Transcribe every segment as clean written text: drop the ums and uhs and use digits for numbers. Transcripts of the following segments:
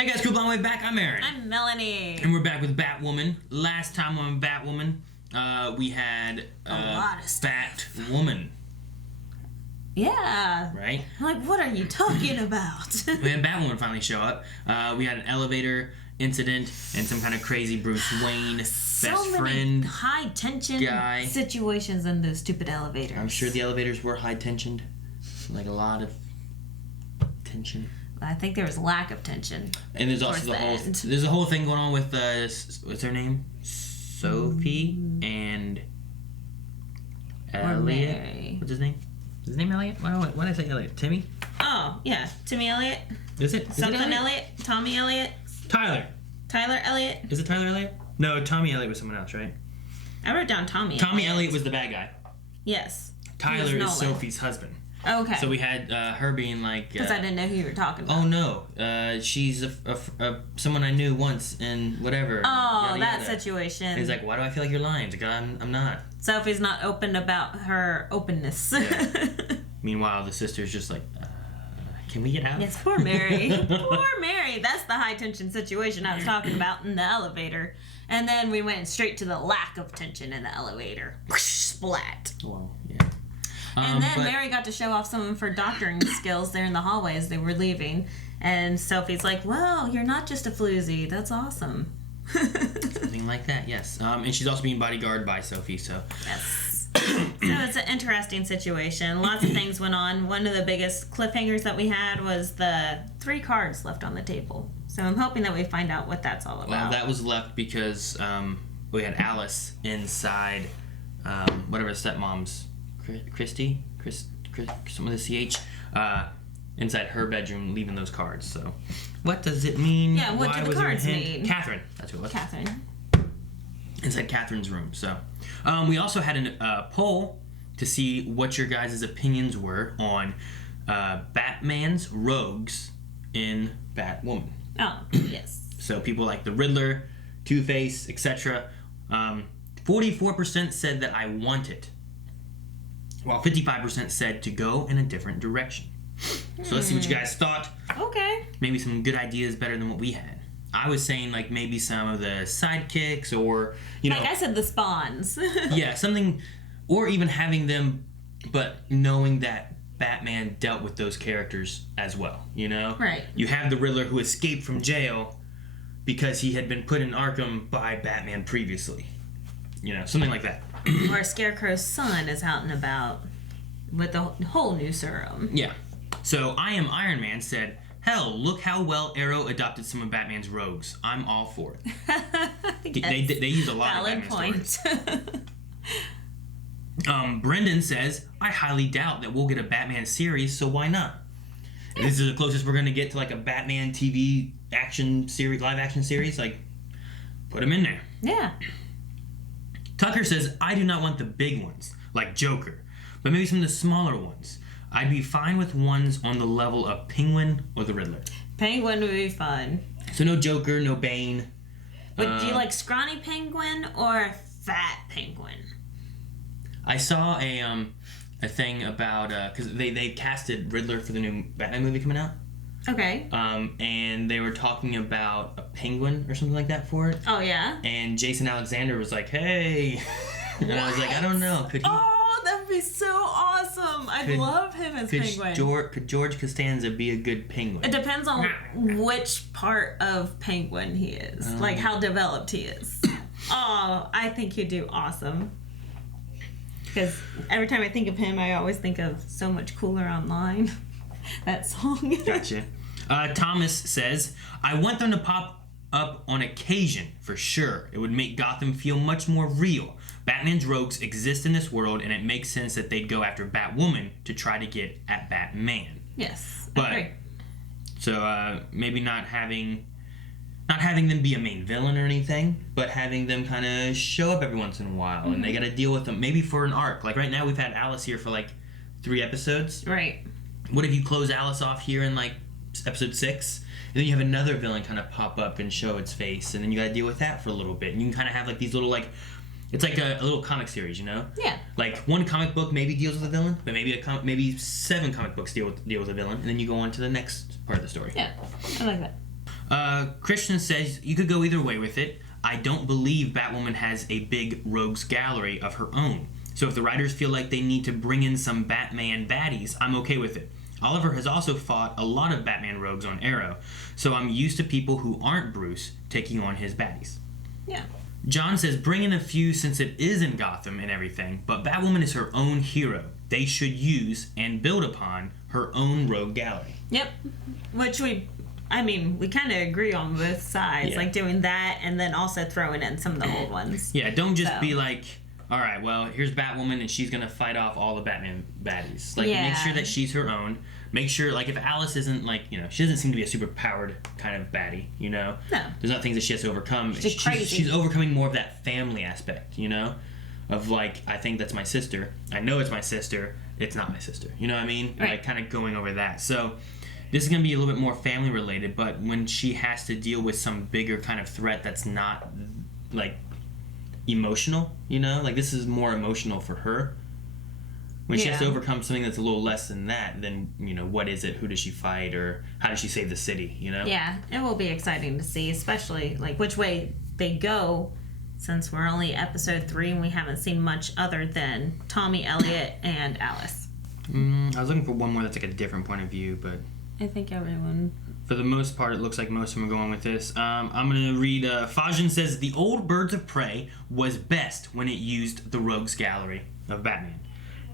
Hey guys, cool, long way back. I'm Aaron. I'm Melanie. And we're back with Batwoman. Last time on Batwoman, we had a lot of stuff. Batwoman. Yeah. Right? I'm like, what are you talking about? We had Batwoman finally show up. We had an elevator incident and some kind of crazy Bruce Wayne best friend high tension guy. situations in those stupid elevators. I'm sure the elevators were high tensioned. Like a lot of tension. I think there was lack of tension. And there's also there's a whole thing going on with what's her name? Sophie and Elliot. Mary. What's his name? Is his name Elliot? Why did I say Elliot? Timmy? Oh, yeah. Timmy Elliott. Is it? Something Elliott? Tommy Elliott? Tyler. Tyler Elliott? Is it Tyler Elliott? No, Tommy Elliott was someone else, right? I wrote down Tommy Elliott was the bad guy. Yes. Tyler is Sophie's husband. Okay. So we had her being like... Because I didn't know who you were talking about. Oh, no. She's someone I knew once and whatever. Oh, that situation. And he's like, why do I feel like you're lying? He's like, I'm not. Sophie's not open about her openness. Yeah. Meanwhile, the sister's just like, can we get out? Yes, poor Mary. Poor Mary. That's the high tension situation I was talking about in the elevator. And then we went straight to the lack of tension in the elevator. Splat. Well, yeah. And then Mary got to show off some of her doctoring skills there in the hallway as they were leaving. And Sophie's like, well, you're not just a floozy. That's awesome. Something like that, yes. And she's also being bodyguarded by Sophie, so... Yes. So it's an interesting situation. Lots of things went on. One of the biggest cliffhangers that we had was the 3 cards left on the table. So I'm hoping that we find out what that's all about. Well, that was left because we had Alice inside whatever stepmom's... Christy, some of the CH, inside her bedroom, leaving those cards. So, what does it mean? Yeah, what do the cards mean? Catherine, that's who it was. Catherine. Inside Catherine's room. So, we also had a poll to see what your guys' opinions were on Batman's rogues in Batwoman. Oh, yes. So people like the Riddler, Two-Face, etc. 44% said that I want it. While 55% said to go in a different direction. So let's see what you guys thought. Okay. Maybe some good ideas better than what we had. I was saying like maybe some of the sidekicks or, you know. Like I said, the spawns. Yeah, something, or even having them, but knowing that Batman dealt with those characters as well, you know? Right. You have the Riddler who escaped from jail because he had been put in Arkham by Batman previously. You know, something like that. Or Scarecrow's son is out and about with a whole new serum. Yeah. So I Am Iron Man said, hell, look how well Arrow adopted some of Batman's rogues. I'm all for it. Yes. They use a lot Valid of Batman point. stories. Brendan says, I highly doubt that we'll get a Batman series, so why not? Yeah. This is the closest we're going to get to like a Batman TV action series, live action series. Like, put him in there. Yeah. Tucker says, I do not want the big ones, like Joker, but maybe some of the smaller ones. I'd be fine with ones on the level of Penguin or the Riddler. Penguin would be fun. So no Joker, no Bane. But do you like scrawny Penguin or fat Penguin? I saw a thing about, because they casted Riddler for the new Batman movie coming out. Okay. And they were talking about a penguin or something like that for it. Oh, yeah? And Jason Alexander was like, hey. And I was like, I don't know. Could he... Oh, that would be so awesome. I'd love him as Penguin. Could George Costanza be a good penguin? It depends on which part of Penguin he is. Like how developed he is. Oh, I think he'd do awesome. Because every time I think of him, I always think of So Much Cooler Online. That song. Gotcha. Thomas says, I want them to pop up on occasion, for sure. It would make Gotham feel much more real. Batman's rogues exist in this world, and it makes sense that they'd go after Batwoman to try to get at Batman. Yes. But, agree. So, maybe not having them be a main villain or anything, but having them kind of show up every once in a while, and they got to deal with them, maybe for an arc. Like right now, we've had Alice here for like 3 episodes. Right. What if you close Alice off here in like episode 6, and then you have another villain kind of pop up and show its face, and then you got to deal with that for a little bit, and you can kind of have like these little like, it's like a little comic series, you know? Yeah. Like one comic book maybe deals with a villain, but maybe 7 comic books deal with a villain, and then you go on to the next part of the story. Yeah, I like that. Christian says you could go either way with it. I don't believe Batwoman has a big rogues gallery of her own. So if the writers feel like they need to bring in some Batman baddies, I'm okay with it. Oliver has also fought a lot of Batman rogues on Arrow, so I'm used to people who aren't Bruce taking on his baddies. Yeah. John says bring in a few since it is in Gotham and everything, but Batwoman is her own hero. They should use and build upon her own rogue gallery. Yep. Which we kind of agree on both sides, Yeah. like doing that and then also throwing in some of the old ones. Yeah, don't just be like, all right, well, here's Batwoman and she's going to fight off all the Batman baddies. Like, make sure that she's her own. Make sure, like, if Alice isn't, like, you know, she doesn't seem to be a super powered kind of baddie, you know? No. There's not things that she has to overcome. She's crazy. She's overcoming more of that family aspect, you know? Of, like, I think that's my sister. I know it's my sister. It's not my sister. You know what I mean? Right. Like, kind of going over that. So, this is going to be a little bit more family related, but when she has to deal with some bigger kind of threat that's not, like, emotional, you know, like this is more emotional for her when she has to overcome something that's a little less than that. Then, you know, what is it, who does she fight, or how does she save the city, you know? Yeah, it will be exciting to see, especially like which way they go, since we're only episode 3 and we haven't seen much other than Tommy, Elliot, and Alice. I was looking for one more that's like a different point of view, but I think everyone... For the most part, it looks like most of them are going with this. I'm going to read, Fajan says, the old Birds of Prey was best when it used the Rogues Gallery of Batman.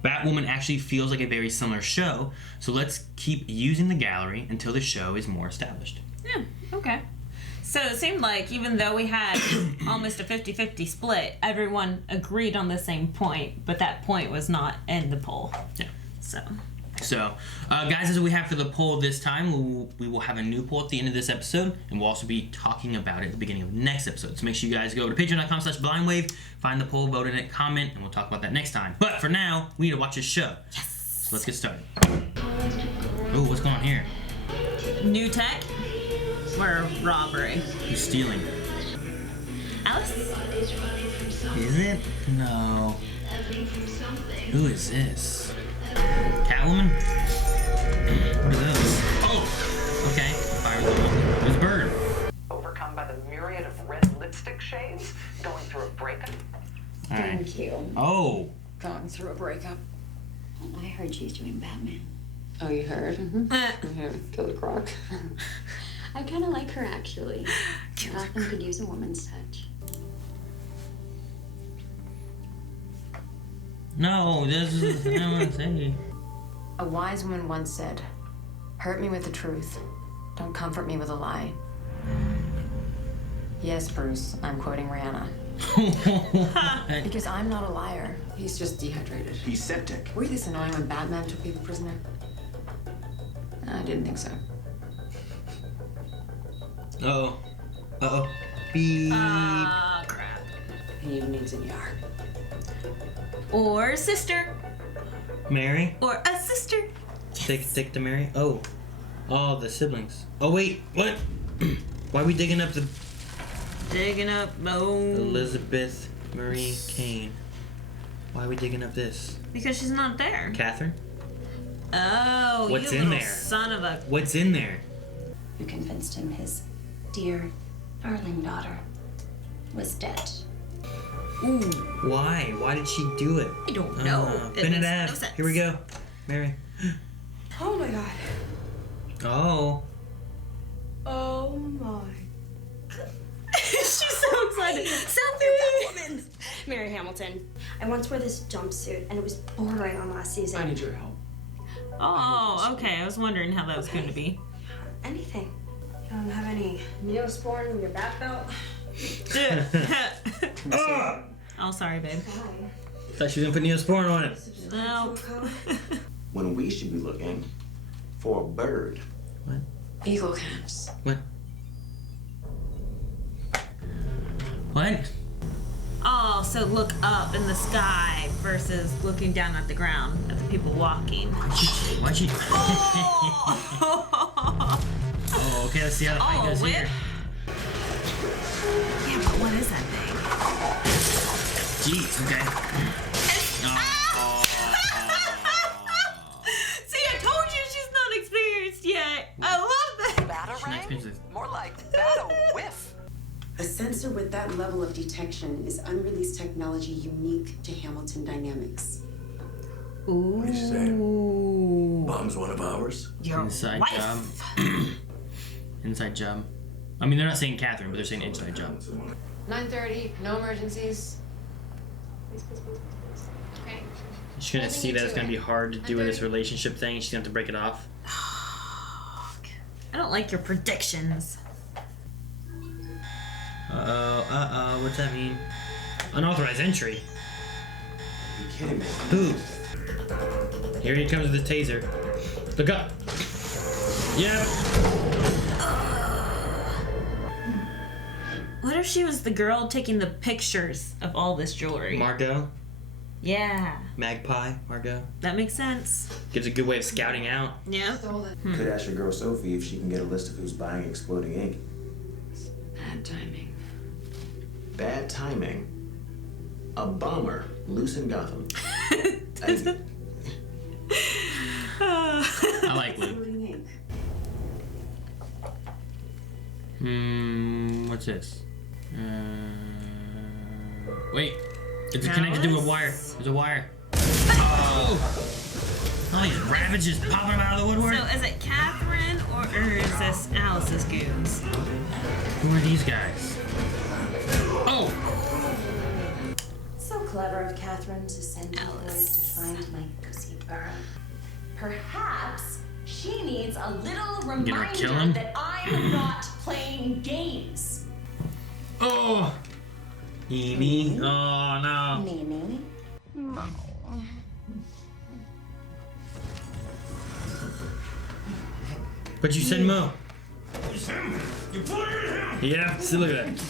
Batwoman actually feels like a very similar show, so let's keep using the gallery until the show is more established. Yeah, okay. So it seemed like even though we had almost a 50-50 split, everyone agreed on the same point, but that point was not in the poll. Yeah. So, guys, as we have for the poll this time, we will have a new poll at the end of this episode, and we'll also be talking about it at the beginning of the next episode. So make sure you guys go to patreon.com/blindwave, find the poll, vote in it, comment, and we'll talk about that next time. But for now, we need to watch this show. yes. So let's get started. Oh, what's going on here? New tech or robbery? Who's stealing? Alice? Is it? No. Who is this? Catwoman? What are those? Oh! Okay. Fire the wall. There's a bird. Overcome by the myriad of red lipstick shades, going through a breakup. All right. Thank you. Oh! Going through a breakup. I heard she's doing Batman. Oh, you heard? Uh, Kill the croc. I kind of like her, actually. Gotham could use a woman's touch. No, this is... I don't want to say. A wise woman once said, "Hurt me with the truth. Don't comfort me with a lie." Yes, Bruce, I'm quoting Rihanna. Because I'm not a liar. He's just dehydrated. He's septic. Were you this annoying when Batman took people prisoner? I didn't think so. Uh-oh. Uh-oh. Beep. crap. He even needs an ER. Or sister. Mary? Or a sister. Take to Mary? Oh. Oh, the siblings. Oh, wait. What? Why are we digging up the... Digging up bones. Elizabeth Marie Kane. Why are we digging up this? Because she's not there. Catherine? Oh, What's you in little there? son of a... What's in there? You convinced him his dear, darling daughter was dead. Ooh, Why? Why did she do it? I don't know. It Bennett makes Ave. no sense. Here we go. Mary. Oh my god. Oh. Oh my. She's so excited. Batwoman! Mary Hamilton. I once wore this jumpsuit and it was bordering on last season. I need your help. Oh, okay. I was wondering how that was going to be. Anything. You don't have any Neosporin in your back belt? Oh, sorry, babe. Thought she was gonna put Neosporin on it. No. When we should be looking for a bird. Eagle cams. What? What? Oh, so look up in the sky versus looking down at the ground at the people walking. Why'd she... Oh, okay, let's see how the fight goes whip. here. Yeah, but what is that thing? Jeez, okay. See, I told you she's not experienced yet. I love that. Batarang? Experienced with More like Bat-a-whiff. A sensor with that level of detection is unreleased technology unique to Hamilton Dynamics. Ooh. What did you say? Bomb's one of ours? Your Inside wife. job. Inside job. I mean, they're not saying Catherine, but they're saying inside job. 9:30, no emergencies. Okay. She's gonna see that it's gonna be hard to do with this relationship thing. She's gonna have to break it off. I don't like your predictions. Uh-oh, what's that mean? Unauthorized entry. Are you kidding me? Who? Here he comes with the taser. Look up. Yep. What if she was the girl taking the pictures of all this jewelry? Margot. Yeah, Magpie. Margot. that makes sense. Gives a good way of scouting out. Yeah. Could ask your girl Sophie if she can get a list of who's buying exploding ink. Bad timing. Bad timing. A bomber loose in Gotham. I like Luke. What's this? Wait. It's connected to a wire. There's a wire. Oh! Oh, these ravages popping up out of the woodwork. So is it Catherine or is this Alice's goons? Who are these guys? Oh! So clever of Catherine to send you boys to find my pussy burrow. Perhaps she needs a little gonna kill him? reminder that I'm not playing games. Oh! Evie. Oh no. Mimi? But you said Mo. It's him! You put it in him! Yeah, see, look at that.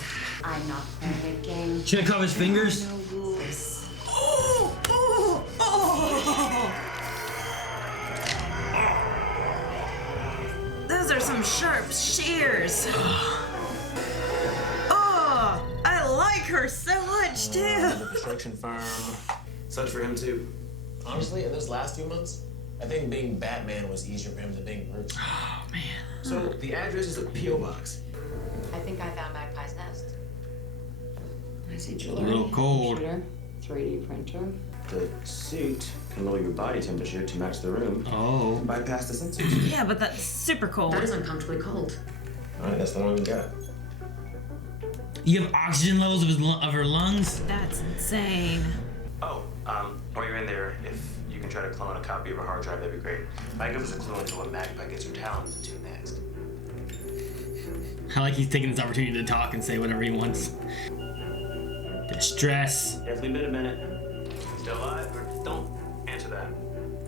I'm not playing a game. Should I cover his fingers? No rules. Those are some sharp shears. Oh, I like her so much too. The construction firm. Sucks for him too. Honestly, in those last few months, I think being Batman was easier for him than being Bruce. Oh man. So the address is a P.O. box. I think I found Magpie's nest. I see A jewelry. little cold. Computer, 3D printer. The suit can lower your body temperature to match the room. Oh. Bypass the sensors. Yeah, but that's super cold. That is uncomfortably cold. Alright, that's the one we got. You have oxygen levels of her lungs? That's insane. Oh, while you're in there, if you can try to clone a copy of her hard drive, that'd be great. Might give us a clue into what Magpie gets her talents into next. I like he's taking this opportunity to talk and say whatever he wants. Distress. Definitely been a minute. Still alive? Or don't answer that.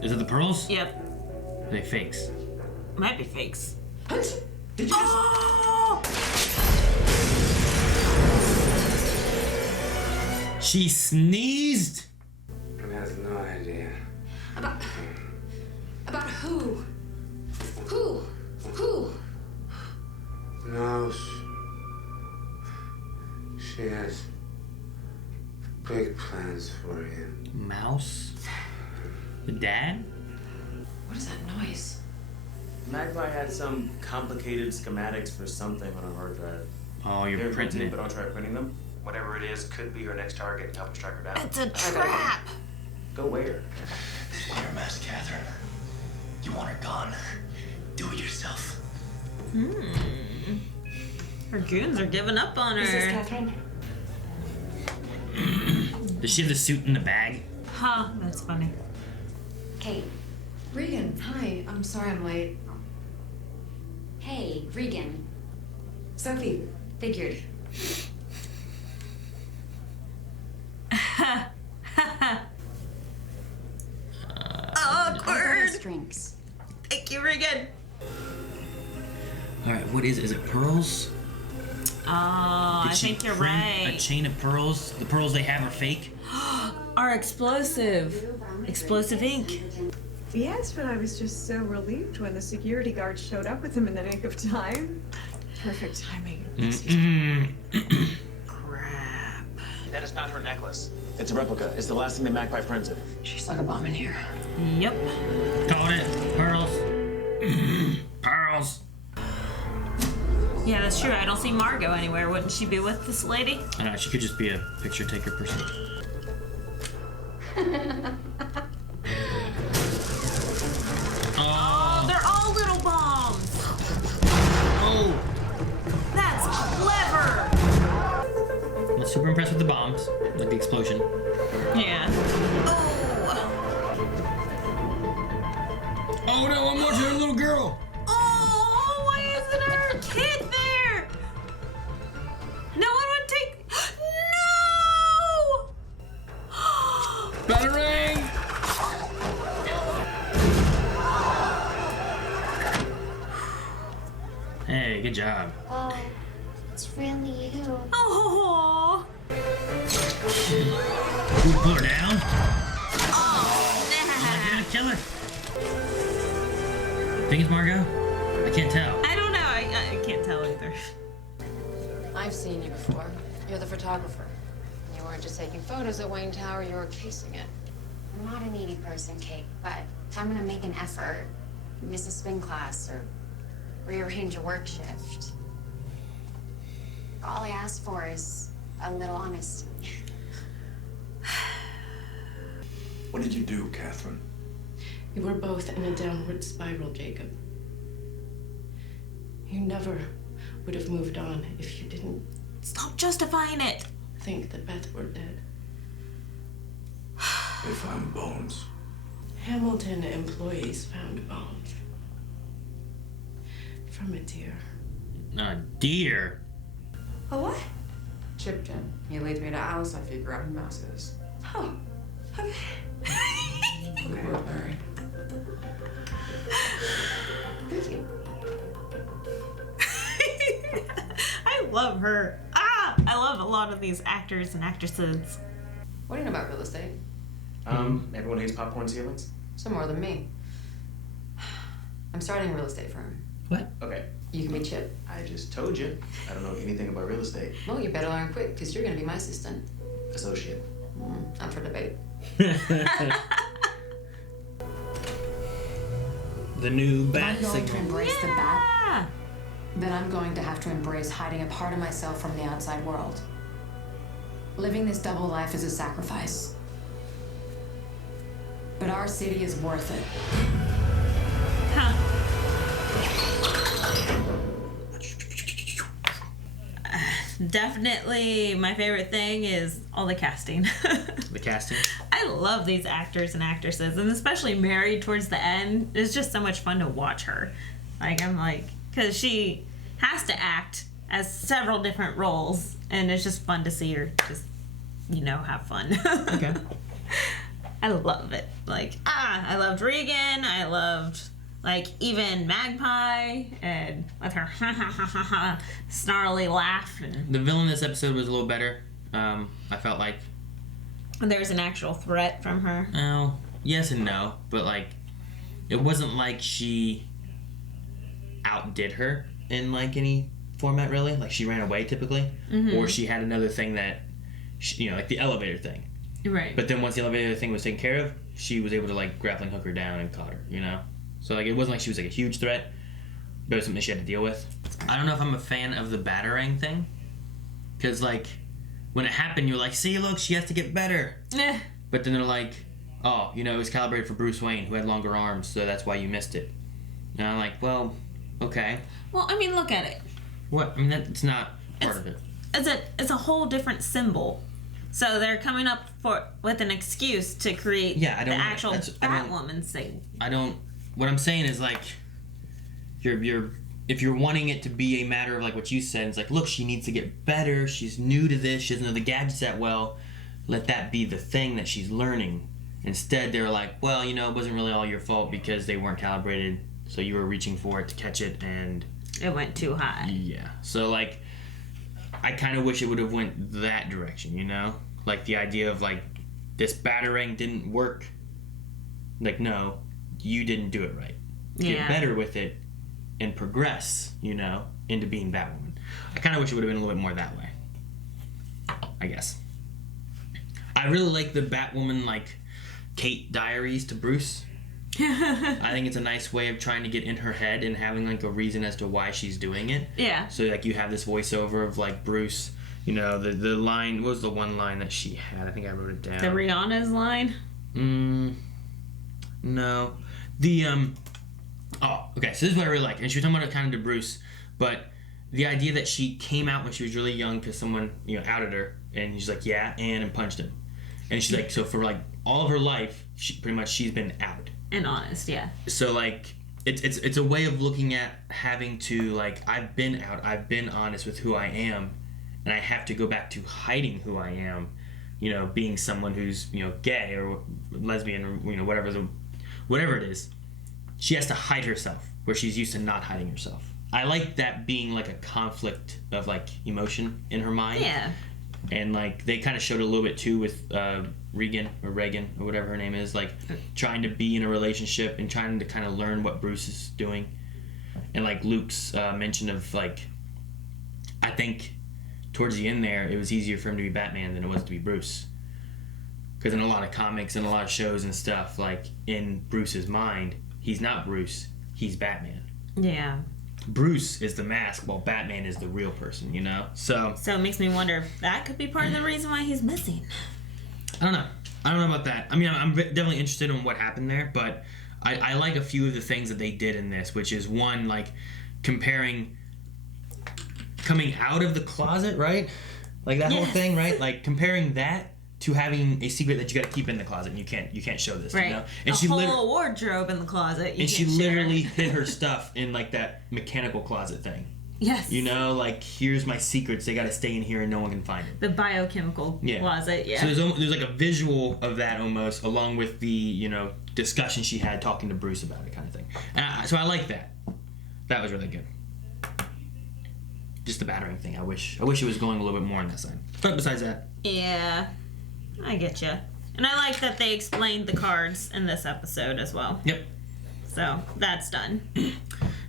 Is it the pearls? Yep. Are they fakes? Might be fakes. Did you just... Oh! She sneezed? He has no idea. About who? Who? No, she has big plans for him. Mouse? The dad? What is that noise? Magpie had some complicated schematics for something on her hard drive. Oh, you're They're printing it. but I'll try printing them. Whatever it is, could be her next target and help us track her down. It's a trap. Go where? This is your mess, Catherine. You want her gone? Do it yourself. Her goons are giving up on her. This is Catherine. Does she have the suit in the bag? Huh, that's funny. Kate. Regan, hi. I'm sorry I'm late. Hey, Regan. Sophie, figured. Awkward. Drinks. Thank you, Regan. Alright, what is it? Is it pearls? Oh, I Did she think you're print right. a chain of pearls? The pearls they have are fake? Are explosive. Explosive ink. Yes, but I was just so relieved when the security guard showed up with him in the nick of time. Perfect timing. Crap. That is not her necklace. It's a replica. It's the last thing that Magpie printed. She's like a bomb in here. Yep. Called it. Pearls. Pearls. Yeah, that's true. I don't see Margot anywhere. Wouldn't she be with this lady? I know, she could just be a picture taker person. Oh, they're all little bombs. Oh! That's clever. I'm not super impressed with the bombs, like the explosion. Yeah. Oh no, I'm watching a little girl! Oh, why isn't there a kid there? No one would take. No! Batarang! Hey, good job. Oh, it's really you. Oh. Who put her down? Oh, I'm gonna kill her. Think it's Margot? I can't tell. I don't know. I can't tell either. I've seen you before. You're the photographer. You weren't just taking photos at Wayne Tower, you were casing it. I'm not a needy person, Kate, but if I'm gonna make an effort, miss a spin class or rearrange a work shift, all I ask for is a little honesty. What did you do, Catherine? We were both in a downward spiral, Jacob. You never would have moved on if you didn't Stop justifying it. think that Beth were dead. They found bones. Hamilton employees found bones. From a deer. A deer? A what? Chipton. He leads me to Alice. I figure out who Mouse is. Oh, okay. Good work, Mary. Thank you. I love her. I love a lot of these actors and actresses. What do you know about real estate? Everyone hates popcorn ceilings? Some more than me. I'm starting a real estate firm. What? Okay. You can be Chip. I just told you. I don't know anything about real estate. Well, you better learn quick, because you're going to be my assistant. Associate. Up for debate. The new If bat I'm going to signal. embrace the bat, then I'm going to have to embrace hiding a part of myself from the outside world. Living this double life is a sacrifice. But our city is worth it. Definitely my favorite thing is all the casting. The casting? I love these actors and actresses, and especially Mary towards the end. It's just so much fun to watch her. Because she has to act as several different roles, and it's just fun to see her just, have fun. Okay. I love it. I loved Regan. I loved, even Magpie, and with her snarly laugh. And The villain this episode was a little better. I felt like. there's an actual threat from her. Oh, yes and no, but it wasn't like she outdid her in any format really. She ran away typically, or she had another thing that, the elevator thing. Right. But then once the elevator thing was taken care of, she was able to grappling hook her down and caught her. So it wasn't like she was a huge threat, but it was something she had to deal with. I don't know if I'm a fan of the Batarang thing, because when it happened, you're like, see, look, she has to get better. But then they're like, oh, it was calibrated for Bruce Wayne, who had longer arms, so that's why you missed it. And I'm like, well, okay. Well, look at it. What? That's not part of it. It's a whole different symbol. So they're coming up with an excuse to create the actual Batwoman thing. What I'm saying is if you're wanting it to be a matter of what you said, it's look, she needs to get better. She's new to this. She doesn't know the gadgets that well. Let that be the thing that she's learning. Instead, they're like, well, it wasn't really all your fault because they weren't calibrated. So you were reaching for it to catch it, and it went too high. Yeah. So I kind of wish it would have went that direction. The idea of this Batarang didn't work. No, you didn't do it right. Get better with it and progress, into being Batwoman. I kind of wish it would have been a little bit more that way. I guess. I really like the Batwoman, Kate diaries to Bruce. I think it's a nice way of trying to get in her head and having like a reason as to why she's doing it. Yeah. So like you have this voiceover of like Bruce, you know, the line, what was the one line that she had? I think I wrote it down. The Rihanna's line? No. The oh, okay, so this is what I really like. And she was talking about it kind of to Bruce, but the idea that she came out when she was really young because someone, you know, outed her, and she's like, yeah, and punched him. And she's like, so for like all of her life, she's been out. And honest, yeah. So like it's a way of looking at having to like, I've been out, I've been honest with who I am, and I have to go back to hiding who I am, you know, being someone who's, you know, gay or lesbian or, you know, whatever it is. She has to hide herself where she's used to not hiding herself. I like that being like a conflict of like emotion in her mind. Yeah. And like they kind of showed a little bit too with Regan or whatever her name is, like trying to be in a relationship and trying to kind of learn what Bruce is doing. And like Luke's mention of like, I think towards the end there, it was easier for him to be Batman than it was to be Bruce. Because in a lot of comics and a lot of shows and stuff, like in Bruce's mind, he's not Bruce, he's Batman. Yeah. Bruce is the mask while Batman is the real person, you know? So it makes me wonder if that could be part of the reason why he's missing. I don't know about that. I mean, I'm definitely interested in what happened there, but I like a few of the things that they did in this, which is one, like comparing coming out of the closet, right? Like that whole thing, right? Like comparing that to having a secret that you got to keep in the closet and you can't show this, right? You know? And a whole wardrobe in the closet. And she literally hid her stuff in like that mechanical closet thing. Yes. You know, like here's my secrets. They got to stay in here and no one can find them. The biochemical closet. Yeah. So there's like a visual of that almost, along with the, you know, discussion she had talking to Bruce about it, kind of thing. And so I like that. That was really good. Just the battering thing. I wish it was going a little bit more on that side. But besides that. Yeah. I get you. And I like that they explained the cards in this episode as well. Yep. So, that's done. Do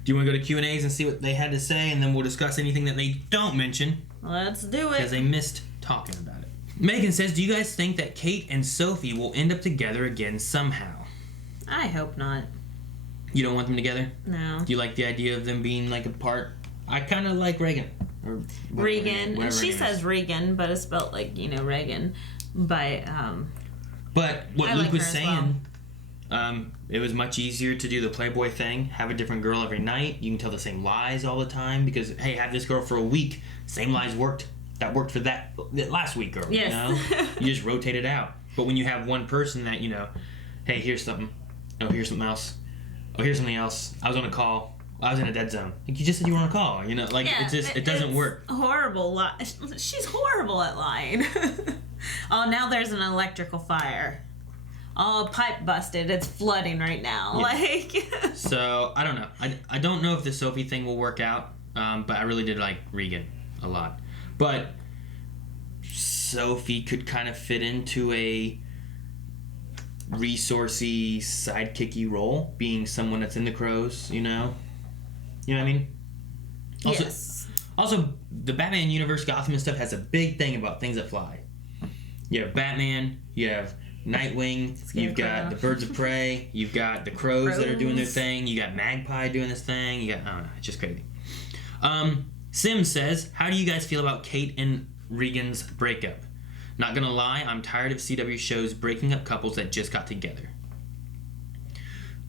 you want to go to Q&As and see what they had to say, and then we'll discuss anything that they don't mention? Let's do it. Because they missed talking about it. Megan says, do you guys think that Kate and Sophie will end up together again somehow? I hope not. You don't want them together? No. Do you like the idea of them being like apart? I kind of like Regan. Or Regan. And she says Regan, but it's spelled like, you know, Regan. But what Luke was saying, well. It was much easier to do the Playboy thing, have a different girl every night. You can tell the same lies all the time because, hey, have this girl for a week. Same lies worked. That worked for that last week girl. Yes. You know? You just rotate it out. But when you have one person that, you know, hey, here's something. Oh, here's something else. Oh, here's something else. I was on a call. I was in a dead zone. Like, you just said you were on a call. You know, like, it doesn't work. Horrible. She's horrible at lying. Oh, now there's an electrical fire. Oh, pipe busted. It's flooding right now. Yeah. Like. So, I don't know. I don't know if the Sophie thing will work out, but I really did like Regan a lot. But Sophie could kind of fit into a resourcey, sidekicky role, being someone that's in the Crows, you know? You know what I mean? Also, yes. Also, the Batman universe, Gotham and stuff, has a big thing about things that fly. You have Batman, you have Nightwing, you've got the Birds of Prey, you've got the Crows that are doing their thing, you got Magpie doing this thing, you got, I don't know, it's just crazy. Sim says, how do you guys feel about Kate and Regan's breakup? Not gonna lie, I'm tired of CW shows breaking up couples that just got together.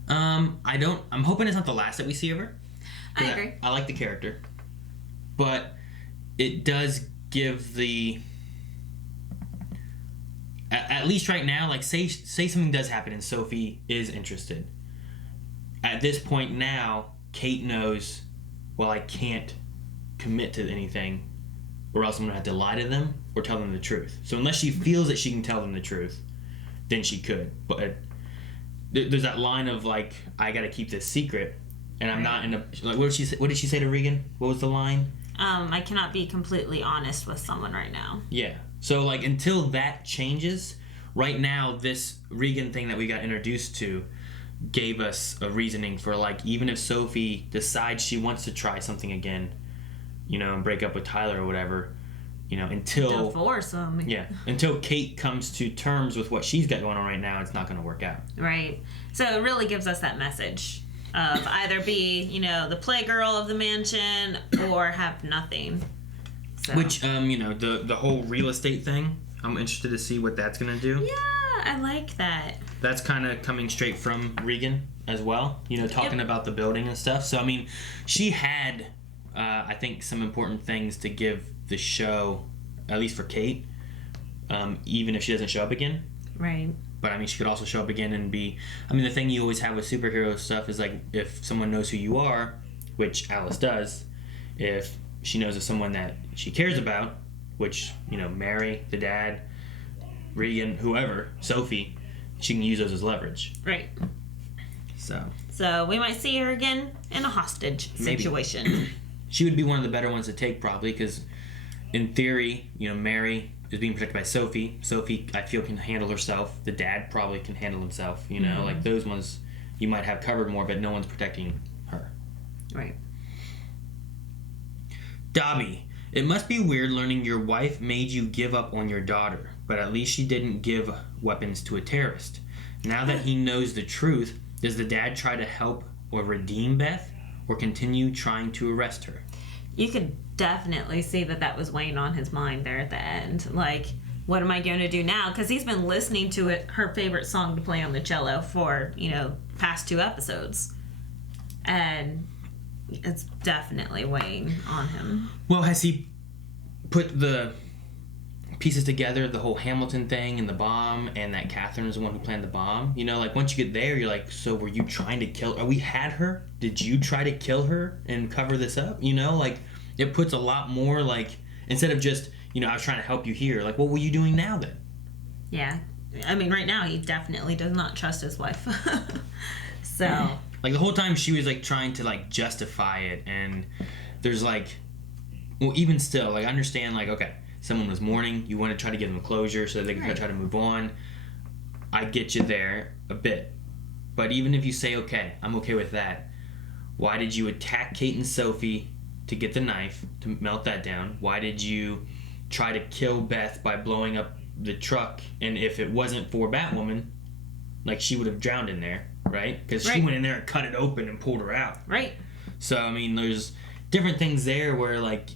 I'm hoping it's not the last that we see of her. I agree. I like the character. But it does give the... At least right now, like, say something does happen and Sophie is interested. At this point now, Kate knows, well, I can't commit to anything, or else I'm going to have to lie to them or tell them the truth. So unless she feels that she can tell them the truth, then she could. But there's that line of, like, I got to keep this secret, and I'm not in a... Like, what did she say to Regan? What was the line? I cannot be completely honest with someone right now. Yeah. So, like, until that changes, right now, this Regan thing that we got introduced to gave us a reasoning for, like, even if Sophie decides she wants to try something again, you know, and break up with Tyler or whatever, until divorce them. Yeah, until Kate comes to terms with what she's got going on right now, it's not going to work out. Right. So it really gives us that message of either be, the playgirl of the mansion or have nothing. So. Which, the whole real estate thing, I'm interested to see what that's going to do. Yeah, I like that. That's kind of coming straight from Regan as well, talking about the building and stuff. So, I mean, she had, I think, some important things to give the show, at least for Kate, even if she doesn't show up again. Right. But I mean, she could also show up again and be. I mean, the thing you always have with superhero stuff is like if someone knows who you are, which Alice does, if she knows of someone that she cares about, which Mary, the dad, Regan, whoever, Sophie, she can use those as leverage. Right. So we might see her again in a hostage situation. She would be one of the better ones to take probably because, in theory, Mary is being protected by Sophie. Sophie, I feel, can handle herself. The dad probably can handle himself. Like those ones you might have covered more, but no one's protecting her. Right. Dobby, it must be weird learning your wife made you give up on your daughter, but at least she didn't give weapons to a terrorist. Now that he knows the truth, does the dad try to help or redeem Beth, or continue trying to arrest her? You could definitely see that was weighing on his mind there at the end. Like, what am I going to do now? Because he's been listening to her favorite song to play on the cello for, past 2 episodes. And it's definitely weighing on him. Well, has he put the pieces together, the whole Hamilton thing and the bomb, and that Catherine was the one who planned the bomb? Like, once you get there, you're like, so were you trying to kill her? We had her? Did you try to kill her and cover this up? Like, it puts a lot more, like, instead of just, I was trying to help you here, like, what were you doing now then? Yeah. I mean, right now, he definitely does not trust his wife. So... Like, the whole time she was, like, trying to, like, justify it, and there's, like, well, even still, like, I understand, like, okay, someone was mourning, you want to try to give them closure so they can try to move on. I get you there a bit. But even if you say, okay, I'm okay with that, why did you attack Kate and Sophie to get the knife, to melt that down? Why did you try to kill Beth by blowing up the truck? And if it wasn't for Batwoman, like, she would have drowned in there. Right? Because she went in there and cut it open and pulled her out. Right. So, I mean, there's different things there where, like,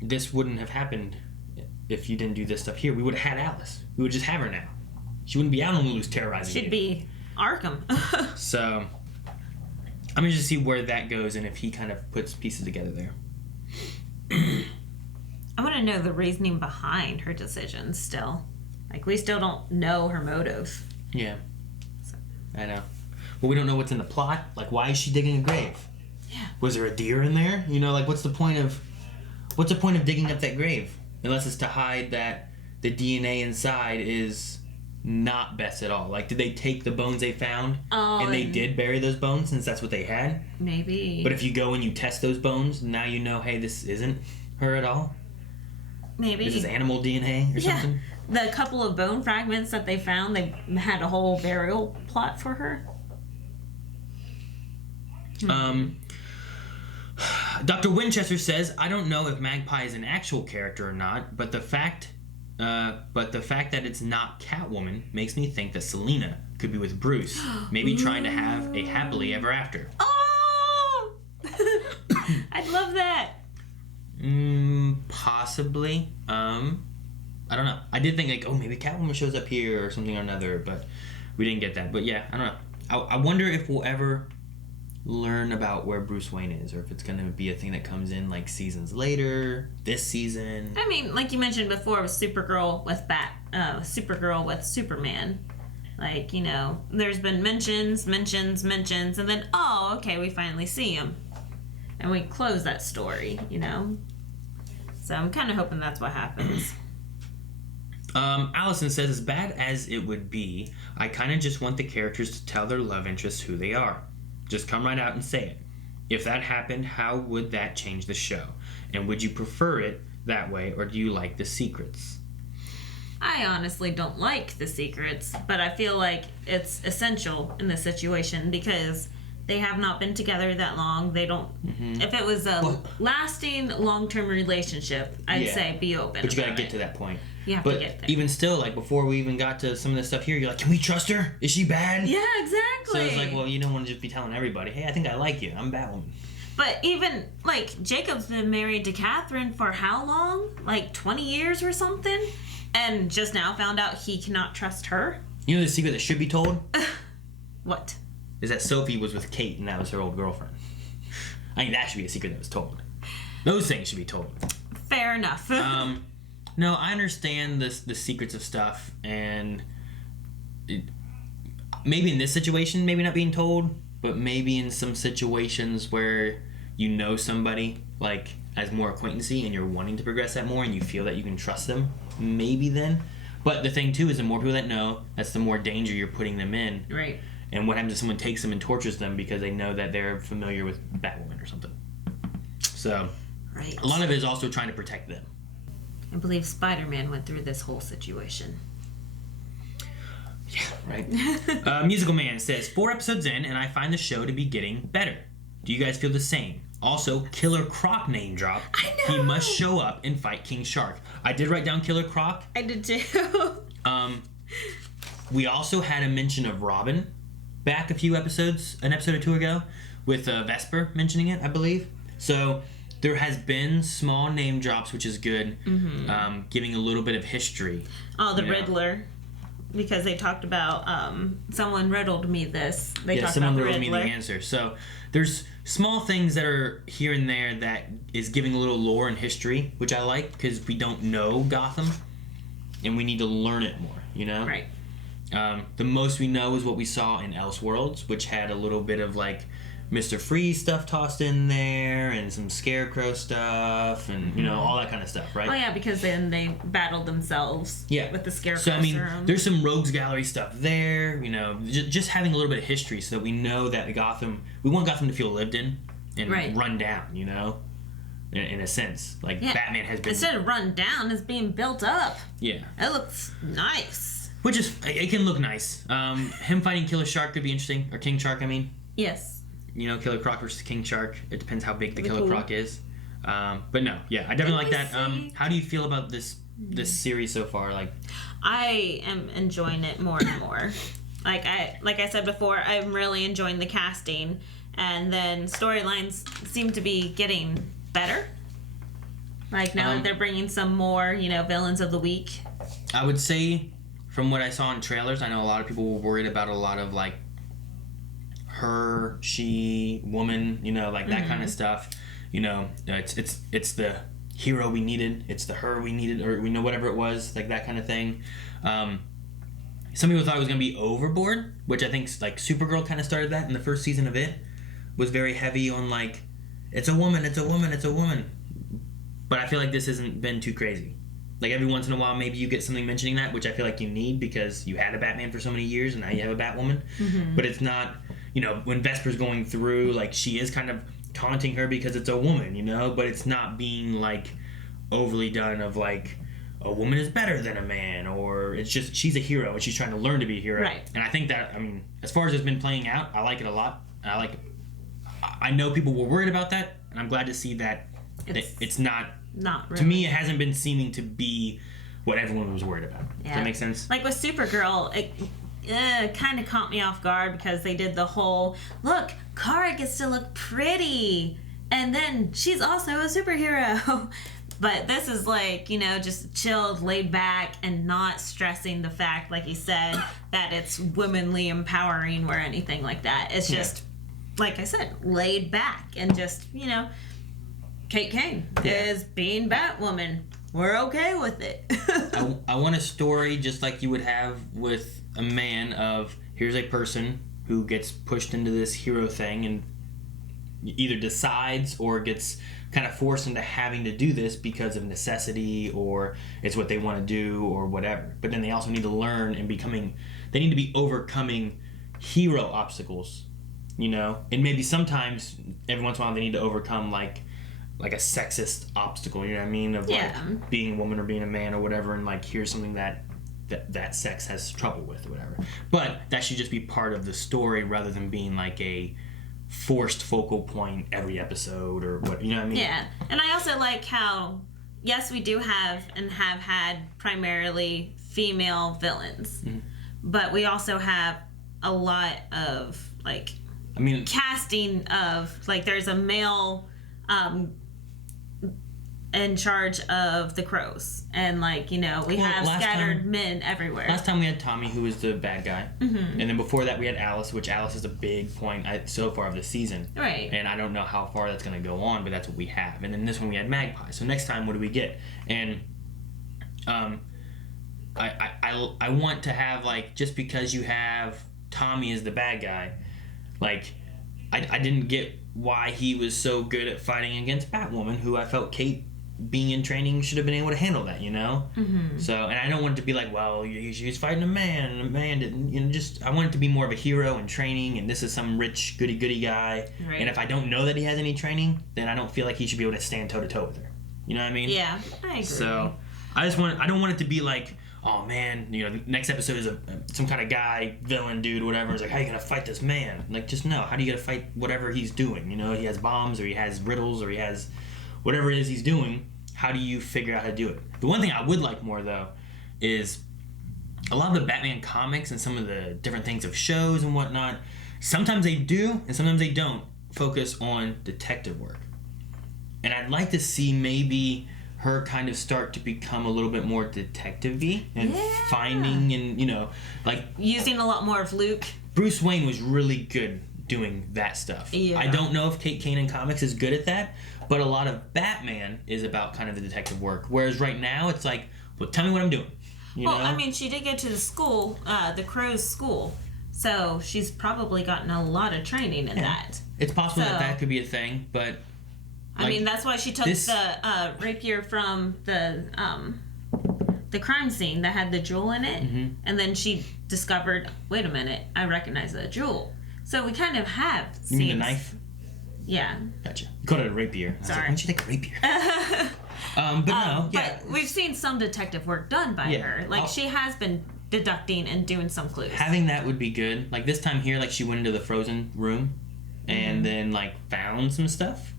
this wouldn't have happened if you didn't do this stuff here. We would have had Alice. We would just have her now. She wouldn't be out on the loose terrorizing She'd you. be Arkham. So, I'm going to just see where that goes and if he kind of puts pieces together there. I want to know the reasoning behind her decisions still. Like, we still don't know her motive. Yeah. I know. Well, we don't know what's in the plot. Like, why is she digging a grave? Yeah. Was there a deer in there? Like, what's the point of digging up that grave? Unless it's to hide that the DNA inside is not Beth's at all. Like, did they take the bones they found and they did bury those bones since that's what they had? Maybe. But if you go and you test those bones, now you know, hey, this isn't her at all? Maybe. This is animal DNA or something? The couple of bone fragments that they found, they had a whole burial plot for her. Dr. Winchester says, I don't know if Magpie is an actual character or not, but the fact that it's not Catwoman makes me think that Selena could be with Bruce, maybe trying to have a happily ever after. Oh! I'd love that. Possibly. I don't know. I did think, like, oh, maybe Catwoman shows up here or something or another, but we didn't get that. But yeah, I don't know. I wonder if we'll ever learn about where Bruce Wayne is, or if it's going to be a thing that comes in, like, seasons later, this season. I mean, like you mentioned before, with Supergirl with Supergirl with Superman. Like, there's been mentions, and then, oh, okay, we finally see him. And we close that story, So I'm kind of hoping that's what happens. Allison says, as bad as it would be, I kind of just want the characters to tell their love interests who they are. Just come right out and say it. If that happened, how would that change the show? And would you prefer it that way, or do you like the secrets? I honestly don't like the secrets, but I feel like it's essential in this situation because They have not been together that long. They don't. If it was a lasting, long-term relationship, I'd say be open. But you gotta get to that point. You have to get there. Even still, like before we even got to some of this stuff here, you're like, can we trust her? Is she bad? Yeah, exactly. So it's like, well, you don't want to just be telling everybody, hey, I think I like you. I'm Batwoman. But even, like, Jacob's been married to Catherine for how long? Like 20 years or something? And just now found out he cannot trust her? You know the secret that should be told? What? Is that Sophie was with Kate and that was her old girlfriend. I think that should be a secret that was told. Those things should be told. Fair enough. No, I understand the secrets of stuff, and maybe in this situation, maybe not being told, but maybe in some situations where you know somebody, like, as more acquaintancy, and you're wanting to progress that more, and you feel that you can trust them, maybe then. But the thing, too, is the more people that know, that's the more danger you're putting them in. Right. And what happens if someone takes them and tortures them because they know that they're familiar with Batwoman or something? So, right. A lot of it is also trying to protect them. I believe Spider-Man went through this whole situation. Yeah, right. Musical Man says, 4 episodes in, and I find the show to be getting better. Do you guys feel the same? Also, Killer Croc name drop. I know. He must show up and fight King Shark. I did write down Killer Croc. I did too. We also had a mention of Robin back an episode or two ago, with Vesper mentioning it, I believe. So there has been small name drops, which is good, giving a little bit of history. Oh, the Riddler. Because they talked about, someone riddled me this. Someone riddled me the answer. So there's small things that are here and there that is giving a little lore and history, which I like, because we don't know Gotham, and we need to learn it more, you know? Right. The most we know is what we saw in Elseworlds, which had a little bit of, like, Mr. Freeze stuff tossed in there, and some Scarecrow stuff, and, you know, all that kind of stuff, right? Oh, yeah, because then they battled themselves with the Scarecrow So, I mean, serum. there's some Rogues Gallery stuff there, you know, just having a little bit of history so that we know that we want Gotham to feel lived in and run down, you know, in a sense. Like, Batman has been... Instead of run down, it's being built up. Yeah. It looks nice. Which is, it can look nice. Him fighting Killer Shark could be interesting, or King Shark, I mean. Yes. You know, Killer Croc versus King Shark. It depends how big the Killer Croc is. But no, yeah, I definitely like that. How do you feel about this series so far? Like, I am enjoying it more and more. Like I said before, I'm really enjoying the casting, and then storylines seem to be getting better. Like now that they're bringing some more, you know, villains of the week. I would say, from what I saw in trailers, I know a lot of people were worried about a lot of like her, she, woman, you know, like that kind of stuff. You know, it's the hero we needed, it's the her we needed, or we know whatever it was, like that kind of thing. Some people thought it was going to be overboard, which I think like Supergirl kind of started that in the first season of it. Was very heavy on like, it's a woman, it's a woman, it's a woman. But I feel like this hasn't been too crazy. Like every once in a while, maybe you get something mentioning that, which I feel like you need because you had a Batman for so many years and now you have a Batwoman. But it's not, you know, when Vesper's going through, like she is kind of taunting her because it's a woman, you know, but it's not being like overly done of like a woman is better than a man, or it's just she's a hero and she's trying to learn to be a hero. Right. And I think that, I mean, as far as it's been playing out, I like it a lot. I know people were worried about that, and I'm glad to see that it's not really. To me, it hasn't been seeming to be what everyone was worried about. Yeah. Does that make sense? Like with Supergirl, it kind of caught me off guard because they did the whole, look, Kara gets to look pretty, and then she's also a superhero. But this is like, you know, just chilled, laid back, and not stressing the fact, like you said, that it's womanly empowering or anything like that. It's just, like I said, laid back and just, you know, Kate Kane is being Batwoman. We're okay with it. I want a story just like you would have with a man of, here's a person who gets pushed into this hero thing and either decides or gets kind of forced into having to do this because of necessity, or it's what they want to do or whatever. But then they also need to learn and they need to be overcoming hero obstacles, you know? And maybe sometimes, every once in a while, they need to overcome like a sexist obstacle, you know what I mean? Of like being a woman or being a man or whatever, and like here's something that sex has trouble with or whatever. But that should just be part of the story rather than being like a forced focal point every episode or what, you know what I mean? Yeah. And I also like how, yes, we do have and have had primarily female villains, but we also have a lot of, like, casting of, like, there's a male in charge of the crows, and, like, you know, we have scattered men everywhere. Last time we had Tommy, who was the bad guy, and then before that we had Alice, which Alice is a big point so far of the season, right? And I don't know how far that's going to go on, but that's what we have. And then this one we had Magpie. So next time, what do we get? And I want to have, like, just because you have Tommy as the bad guy, like, I didn't get why he was so good at fighting against Batwoman, who I felt Kate, being in training, should have been able to handle that, you know? So, and I don't want it to be like, well, she's fighting a man, and a man didn't, you know, just, I want it to be more of a hero in training, and this is some rich, goody-goody guy. Right. And if I don't know that he has any training, then I don't feel like he should be able to stand toe-to-toe with her. You know what I mean? Yeah, I agree. So, I don't want it to be like, oh man, you know, the next episode is some kind of guy, villain dude, whatever. It's like, how are you gonna fight this man? Like, just no. How do you gonna fight whatever he's doing? You know, he has bombs, or he has riddles, or he has whatever it is he's doing. How do you figure out how to do it? The one thing I would like more, though, is a lot of the Batman comics and some of the different things of shows and whatnot, sometimes they do and sometimes they don't focus on detective work. And I'd like to see maybe her kind of start to become a little bit more detective-y and finding, and, you know, like, using a lot more of Luke. Bruce Wayne was really good doing that stuff. Yeah. I don't know if Kate Kane in comics is good at that, but a lot of Batman is about kind of the detective work. Whereas right now it's like, well, tell me what I'm doing. You know? I mean, she did go to the school, the Crow's school, so she's probably gotten a lot of training in that. It's possible that could be a thing, but I mean, that's why she took the rapier from the crime scene that had the jewel in it, and then she discovered, wait a minute, I recognize that jewel. So we kind of have You mean the knife? Yeah. Gotcha. You called it a rapier. I was like, why don't you take a rapier? But we've seen some detective work done by her. Like, she has been deducting and doing some clues. Having that would be good. Like, this time here, like, she went into the frozen room and then, like, found some stuff.